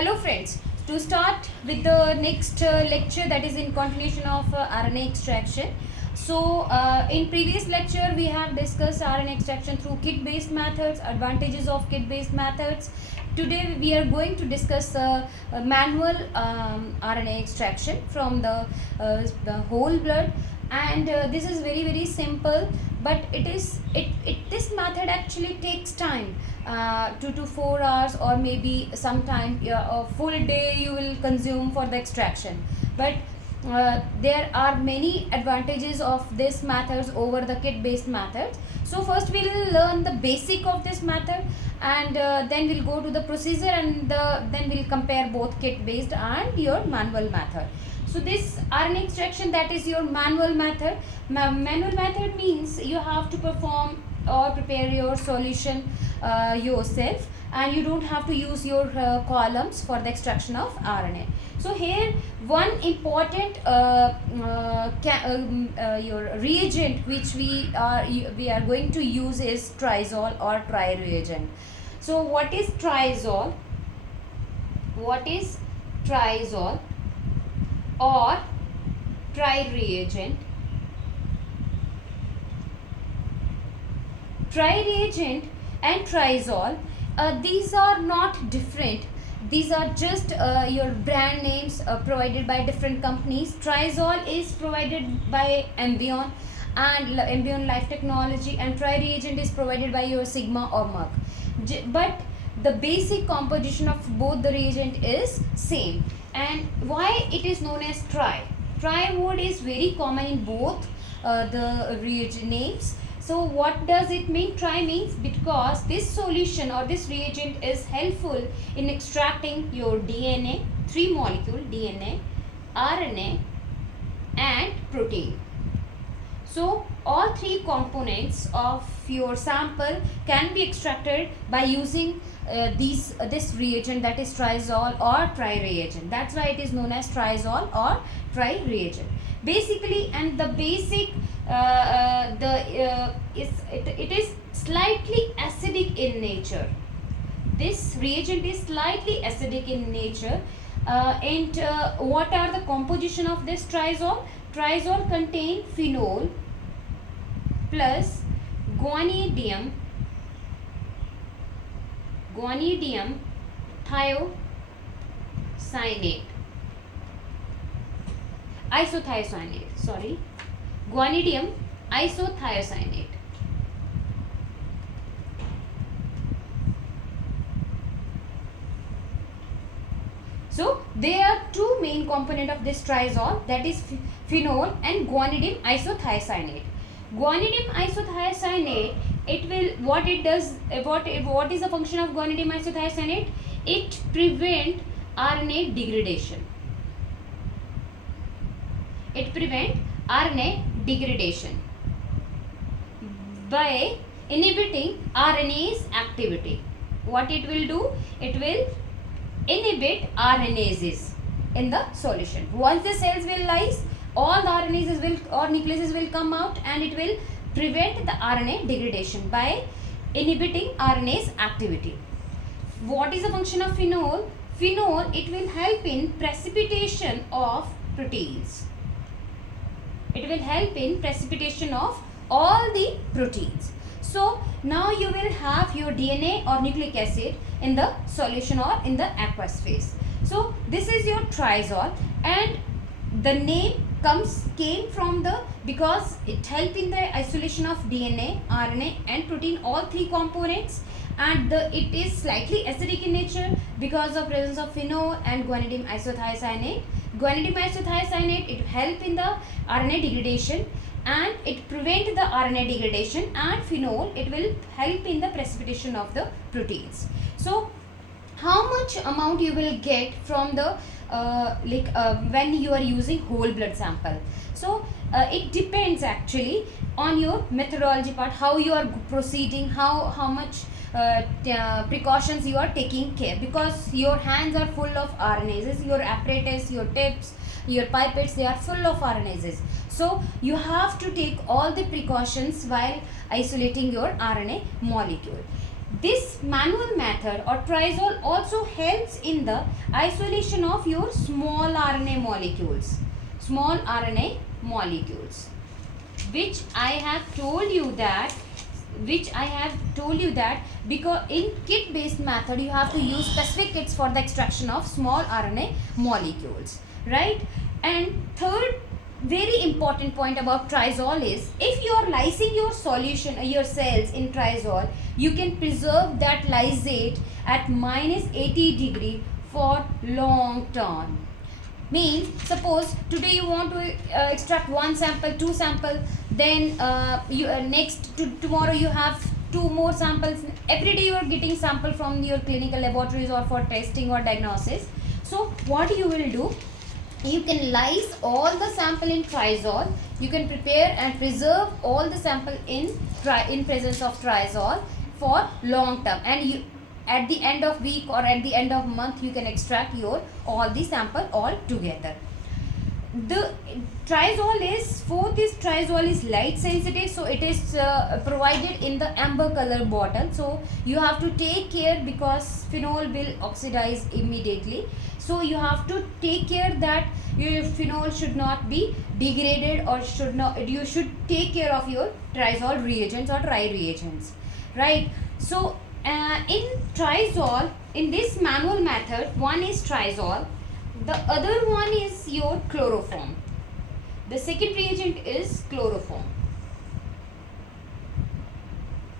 Hello friends, to start with the next lecture, that is in continuation of RNA extraction. In previous lecture we have discussed RNA extraction through kit based methods, advantages of kit based methods. Today we are going to discuss manual RNA extraction from the whole blood, and this is very simple, but this method actually takes time, 2 to 4 hours, or maybe sometime a full day you will consume for the extraction. But there are many advantages of this methods over the kit based methods. So first we will learn the basic of this method, and then we'll go to the procedure, and then we'll compare both kit based and your manual method. So this RNA extraction, that is your manual method. Manual method means you have to perform or prepare your solution yourself, and you don't have to use your columns for the extraction of RNA. So here one important your reagent which we are going to use is triazole or tri reagent. So what is triazole? What is triazole or tri reagent? Tri reagent and triazole, these are not different. These are just your brand names provided by different companies. Triazole is provided by Ambion and Ambion Life Technology, and tri reagent is provided by your Sigma or Merck. But the basic composition of both the reagent is same. And why it is known as tri? Tri word is very common in both the reagent names. So what does it mean? Tri means because this solution or this reagent is helpful in extracting your DNA, 3 molecule DNA, RNA and protein. So all 3 components of your sample can be extracted by using this reagent, that is triazole or tri reagent. That's why it is known as triazole or tri reagent. Basically, and the basic it is slightly acidic in nature. This reagent is slightly acidic in nature. And what are the composition of this triazole? Triazole contain phenol plus guanidinium thiocyanate, guanidinium isothiocyanate. So there are 2 main components of this triazole, that is phenol and guanidinium isothiocyanate. Guanidinium isothiocyanate, what is the function of guanidinium isothiocyanate? It prevent RNA degradation. By inhibiting RNase activity. What it will do? It will inhibit RNases in the solution. Once the cells will lyse, all the RNases or nucleases will come out, and it will prevent the RNA degradation by inhibiting RNase activity. What is the function of phenol? Phenol, it will help in precipitation of proteins. It will help in precipitation of all the proteins. So now you will have your DNA or nucleic acid in the solution or in the aqueous phase. So this is your triazole, and the name came from because it helps in the isolation of DNA, RNA and protein, all 3 components, and it is slightly acidic in nature because of presence of phenol and guanidinium isothiocyanate. Guanidinium isothiocyanate, it help in the RNA degradation, and it prevent the RNA degradation, and phenol, it will help in the precipitation of the proteins. So how much amount you will get from the when you are using whole blood sample? So it depends actually on your methodology part, how you are proceeding, how much precautions you are taking care, because your hands are full of RNases, your apparatus, your tips, your pipettes, they are full of RNases. So you have to take all the precautions while isolating your RNA molecule. This manual method or triazole also helps in the isolation of your small RNA molecules. Small RNA molecules, which I have told you that because in kit based method you have to use specific kits for the extraction of small RNA molecules, right? And third very important point about triazole is, if you are lysing your solution, your cells in triazole, you can preserve that lysate at -80 degree for long term. Means, suppose today you want to extract one sample, two sample, then tomorrow you have two more samples. Every day you are getting sample from your clinical laboratories or for testing or diagnosis. So what you will do, you can lyse all the sample in triazole. You can prepare and preserve all the sample in presence of triazole for long term, and you at the end of week or at the end of month you can extract your all the sample all together. The triazole is light sensitive, so it is provided in the amber color bottle. So you have to take care because phenol will oxidize immediately. So you have to take care that your phenol should not be degraded, or you should take care of your triazole reagents or tri reagents, right? So in triazole, in this manual method, one is triazole, the other one is your chloroform. The second reagent is chloroform.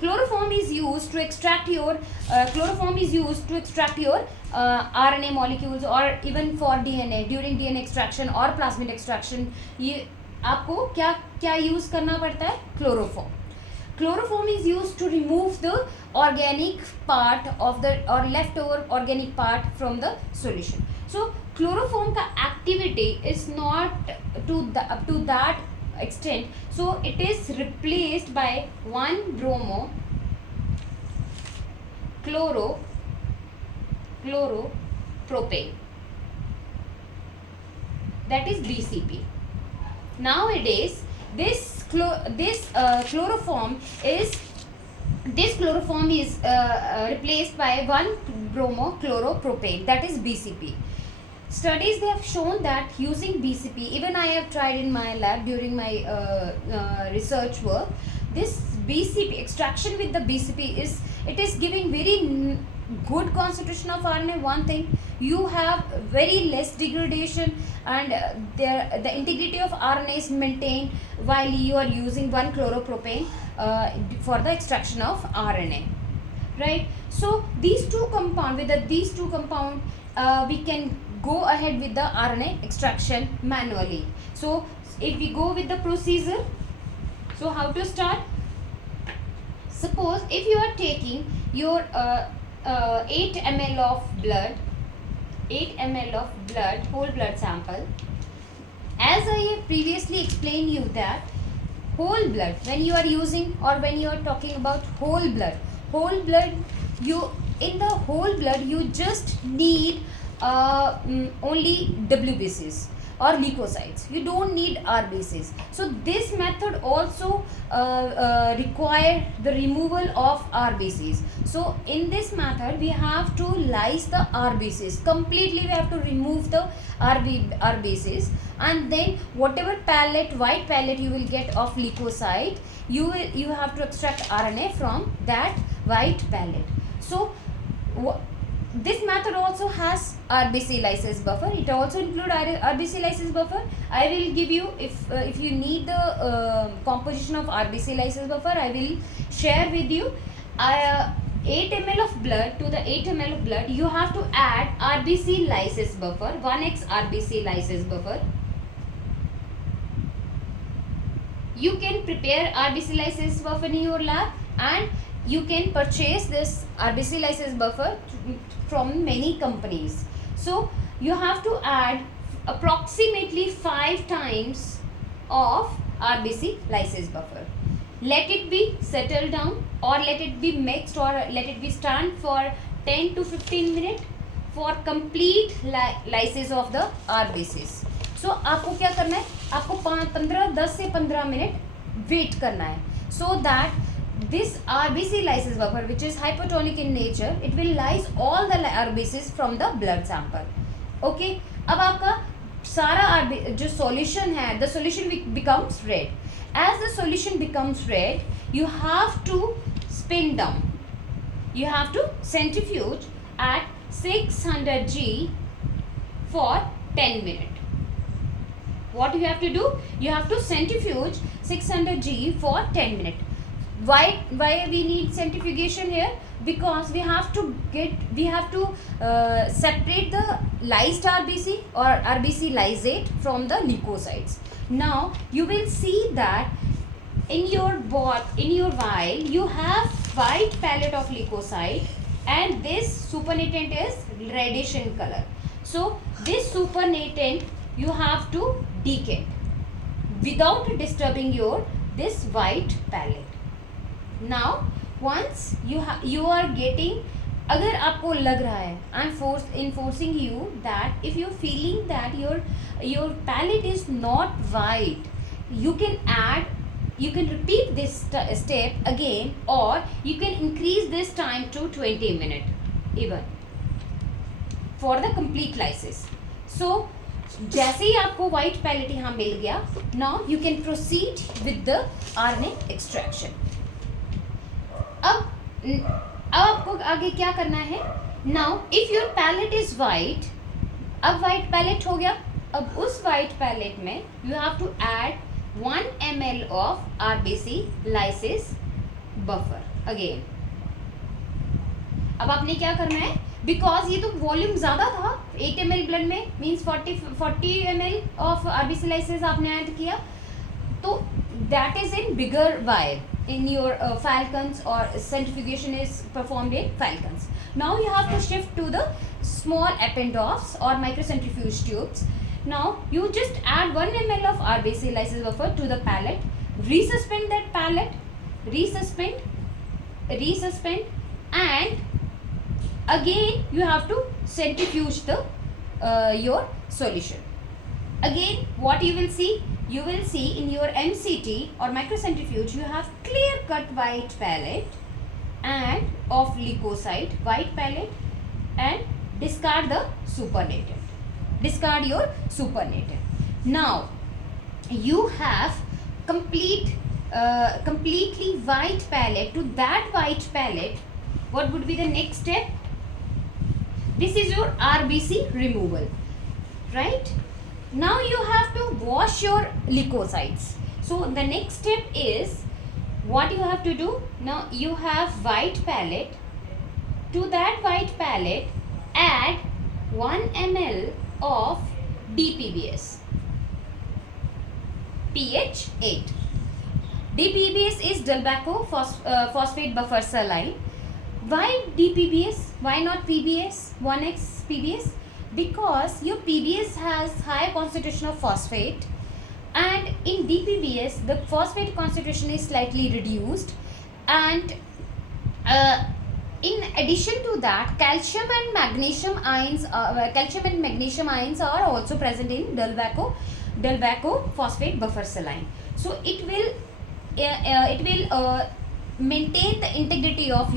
Chloroform is used to extract your RNA molecules, or even for DNA during DNA extraction or plasmid extraction. ये आपको क्या क्या use करना पड़ता है? Chloroform. Chloroform is used to remove the organic part of the or leftover organic part from the solution. So chloroform का activity is not up to that extent. So it is replaced by 1-bromo chloropropane, that is BCP. Nowadays this chloroform is replaced by 1-bromo chloropropane, that is BCP. Studies they have shown that using BCP, even I have tried in my lab during my research work, this BCP extraction with the BCP is giving very good concentration of RNA. One thing, you have very less degradation, and the integrity of RNA is maintained while you are using 1-chloropropane for the extraction of RNA, right? So these two compound, we can go ahead with the RNA extraction manually. So if we go with the procedure, so how to start? Suppose if you are taking your 8 ml of blood, whole blood sample. As I have previously explained you that whole blood, when you are using or when you are talking about whole blood, you just need only WBCs or leukocytes. You don't need RBCs. So this method also require the removal of RBCs. So in this method we have to lyse the RBCs completely. We have to remove the RBCs, and then whatever white pellet you will get of leukocyte, you have to extract RNA from that white pellet. So this method also has RBC lysis buffer. It also includes RBC lysis buffer. I will give you, if you need the composition of RBC lysis buffer, I will share with you. 8 ml of blood, to the 8 ml of blood you have to add RBC lysis buffer, 1x RBC lysis buffer. You can prepare RBC lysis buffer in your lab, and you can purchase this RBC lysis buffer from many companies. So you have to add approximately 5 times of RBC lysis buffer. Let it be settled down, or let it be mixed, or let it be stand for 10 to 15 minutes for complete lysis of the RBCs. So आपको क्या करना है? आपको 10 से 15 minute wait करना है, so that this RBC lysis buffer, which is hypotonic in nature, it will lyse all the RBCs from the blood sample. Okay, अब आपका सारा जो solution है, the solution becomes red. As the solution becomes red, you have to spin down. You have to centrifuge at 600 G for 10 minutes. What you have to do? You have to centrifuge 600 G for 10 minutes. Why we need centrifugation here? Because we have to separate the lysed RBC or RBC lysate from the leukocytes. Now you will see that in your vial you have white palette of leukocyte, and this supernatant is reddish in color. So this supernatant you have to decant without disturbing this white palette. Now once you are getting, अगर आपको लग रहा है, I am enforcing you that if you feeling that your palette is not white, you can repeat this step again, or you can increase this time to 20 minutes even for the complete lysis. So जैसे ही आपको white palette यहाँ मिल गया, now you can proceed with the RNA extraction. अब आपको आगे क्या करना है? Now if your palette is white, अब white palette हो गया, अब उस white palette में you have to add 1 ml of RBC lysis buffer again. अब आपने क्या करना है? Because ये तो वॉल्यूम ज़्यादा था, 8 ml ब्लड में means 40 ml of RBC lysis आपने ऐड किया, तो that is in bigger vial in your falcons, or centrifugation is performed in falcons. Now you have to shift to the small Eppendorfs or microcentrifuge tubes. Now you just add 1 ml of RBC lysis buffer to the palette, resuspend that palette, resuspend, and again you have to centrifuge the your solution. Again what you will see? You will see in your MCT or microcentrifuge you have clear cut white palette and of leukocyte white palette, and discard the supernatant. Discard your supernatant. Now you have completely white palette. To that white palette, what would be the next step? This is your RBC removal, right? Now you have to wash your leukocytes. So the next step is, what you have to do? Now you have white palette. To that white palette add 1 ml of DPBS, pH 8. DPBS is Delbaco phosphate buffer saline. Why DPBS? Why not PBS? 1x PBS? Because your PBS has higher concentration of phosphate, and in DPBS the phosphate concentration is slightly reduced, and in addition to that, calcium and magnesium ions are also present in Delbaco phosphate buffer saline. So it will maintain the integrity of